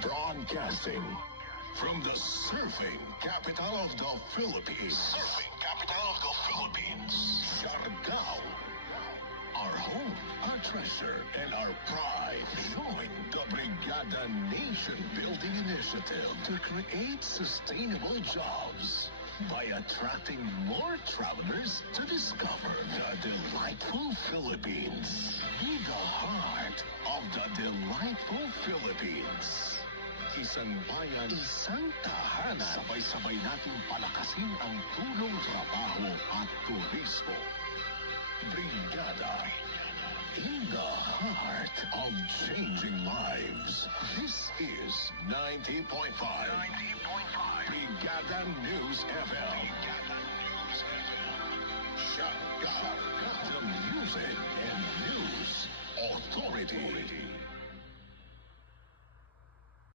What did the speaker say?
Broadcasting from the surfing capital of the Philippines. Siargao. Our home, our treasure, and our pride. Join the Brigada Nation Building Initiative to create sustainable jobs by attracting more travelers to discover the delightful Philippines. Be the heart of the delightful Philippines. Isang bayan, isang tahanan. Sabay-sabay natin palakasin ang tulong, trabaho at turismo. Brigada, in the heart of changing lives. This is 90.5. Brigada News FM. Siargao, the music and news authority.